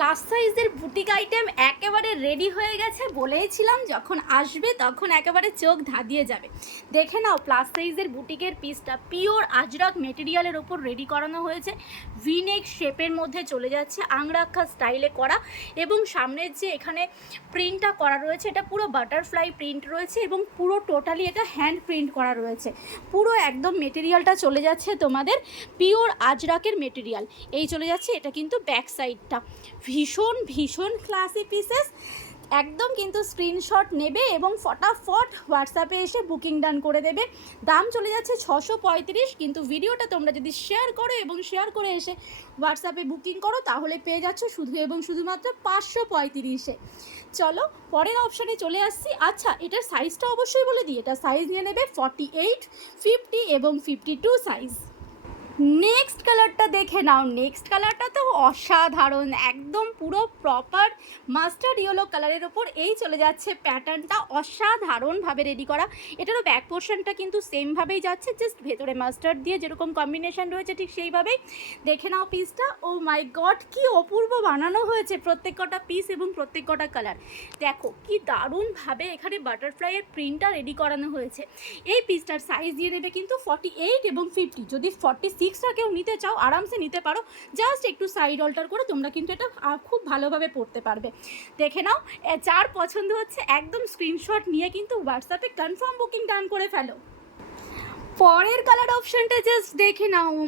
Plus সাইজের boutique item একেবারে ready হয়ে গেছে, বলেইছিলাম যখন আসবে তখন একেবারে চোখ ধাঁধিয়ে যাবে। দেখে নাও প্লাস সাইজের বুটিকের পিসটা পিওর আজরাক মেটেরিয়ালের ওপর রেডি করানো হয়েছে। ভিনেক শেপের মধ্যে চলে যাচ্ছে, আংরাক্ষা স্টাইলে করা, এবং সামনের যে এখানে প্রিন্টটা করা রয়েছে এটা পুরো বাটারফ্লাই প্রিন্ট রয়েছে এবং পুরো টোটালি এটা হ্যান্ড প্রিন্ট করা রয়েছে। পুরো একদম মেটেরিয়ালটা চলে যাচ্ছে তোমাদের পিওর আজরাকের মেটেরিয়াল। এই চলে যাচ্ছে, এটা কিন্তু ব্যাক সাইডটা ভীষণ ভীষণ ক্লাসি পিসেস। একদম কিন্তু স্ক্রিনশট নেবে এবং ফটাফট হোয়াটসঅ্যাপে এসে বুকিং ডান করে দেবে। দাম চলে যাচ্ছে 635, কিন্তু ভিডিওটা তোমরা যদি শেয়ার করো এবং শেয়ার করে এসে হোয়াটসঅ্যাপে বুকিং করো তাহলে পেয়ে যাচ্ছ শুধু এবং শুধুমাত্র 535-এ। চলো পরের অপশানে চলে আসছি। আচ্ছা, এটার সাইজটা অবশ্যই বলে দিই, এটা সাইজ নিয়ে নেবে 48, 50 এবং 52 সাইজ। নেক্সট কালারটা দেখে নাও। নেক্সট কালারটা তো অসাধারণ, একদম পুরো প্রপার মাস্টার্ড ইয়েলো কালারের ওপর এই চলে যাচ্ছে প্যাটার্নটা, অসাধারণভাবে রেডি করা। এটারও ব্যাক পোর্শনটা কিন্তু সেমভাবেই যাচ্ছে, জাস্ট ভেতরে মাস্টার্ড দিয়ে যেরকম কম্বিনেশন রয়েছে ঠিক সেইভাবেই। দেখে নাও পিসটা, ও মাই গড কি অপূর্ব বানানো হয়েছে প্রত্যেক কটা পিস এবং প্রত্যেক কটা কালার। দেখো কি দারুণভাবে এখানে বাটারফ্লাইয়ের প্রিন্টটা রেডি করানো হয়েছে। এই পিসটার সাইজ দিয়ে দেবে কিন্তু 48 এবং 50। যদি 46টা কেউ নিতে চাও আরামসে নিতে পারো, জাস্ট একটু সাইড অল্টার করে তোমরা কিন্তু এটা খুব ভালোভাবে পরতে পারবে। দেখে নাও, যার পছন্দ হচ্ছে একদম স্ক্রিনশট নিয়ে কিন্তু হোয়াটসঅ্যাপে কনফার্ম বুকিং ডান করে ফেলো। পরের কালার অপশানটা জাস্ট দেখে নাও। ও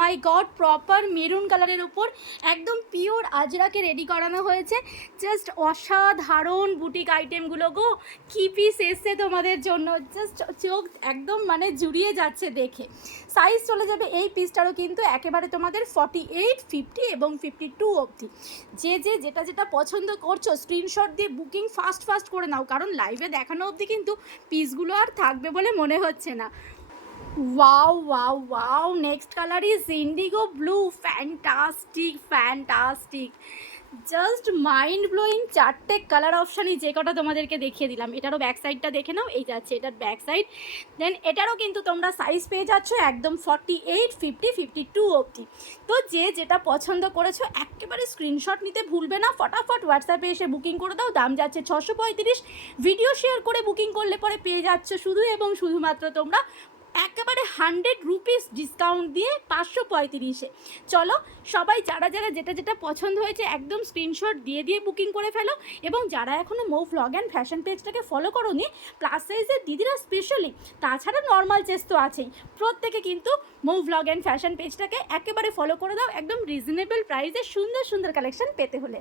মাই গড প্রপার মেরুন কালারের উপর একদম পিওর আজরাকে রেডি করানো হয়েছে। জাস্ট অসাধারণ বুটিক আইটেমগুলো গো, কি পিস এসছে তোমাদের জন্য, জাস্ট চোখ একদম মানে জুড়িয়ে যাচ্ছে দেখে। সাইজ চলে যাবে এই পিসটারও কিন্তু একেবারে তোমাদের 48, 50 এবং 52 অবধি। যেটা পছন্দ করছো স্ক্রিনশট দিয়ে বুকিং ফাস্ট করে নাও, কারণ লাইভে দেখানো অবধি কিন্তু পিসগুলো আর থাকবে বলে মনে হচ্ছে না। Wow, next colour is Indigo blue. Fantastic, just mind blowing. চারটে কালার অপশানই যে কটা তোমাদেরকে দেখিয়ে দিলাম। এটারও ব্যাক সাইডটা দেখে নাও, এই যাচ্ছে এটার ব্যাক সাইড। দেন এটারও কিন্তু তোমরা সাইজ পেয়ে যাচ্ছ একদম 48, 50, 52 অবধি। তো যেটা পছন্দ করেছো একেবারে স্ক্রিনশট নিতে ভুলবে না, ফটাফট হোয়াটসঅ্যাপে এসে বুকিং করে দাও। দাম যাচ্ছে 635। ভিডিও শেয়ার করে বুকিং করলে পরে পেয়ে যাচ্ছ শুধু এবং শুধুমাত্র তোমরা একেবারে 100 রুপিস ডিসকাউন্ট দিয়ে 535-এ। চলো সবাই যারা যেটা পছন্দ হয়েছে একদম স্ক্রিনশট দিয়ে বুকিং করে ফেলো। এবং যারা এখনও মৌ ভ্লগ অ্যান্ড ফ্যাশন পেজটাকে ফলো করোনি, প্লাস সাইজের দিদিরা স্পেশালি, তাছাড়া নর্মাল চেস তো আছেই, প্রত্যেকে কিন্তু মৌ ভ্লগ অ্যান্ড ফ্যাশন পেজটাকে একেবারে ফলো করে দাও একদম রিজনেবল প্রাইসে সুন্দর কালেকশন পেতে হলে।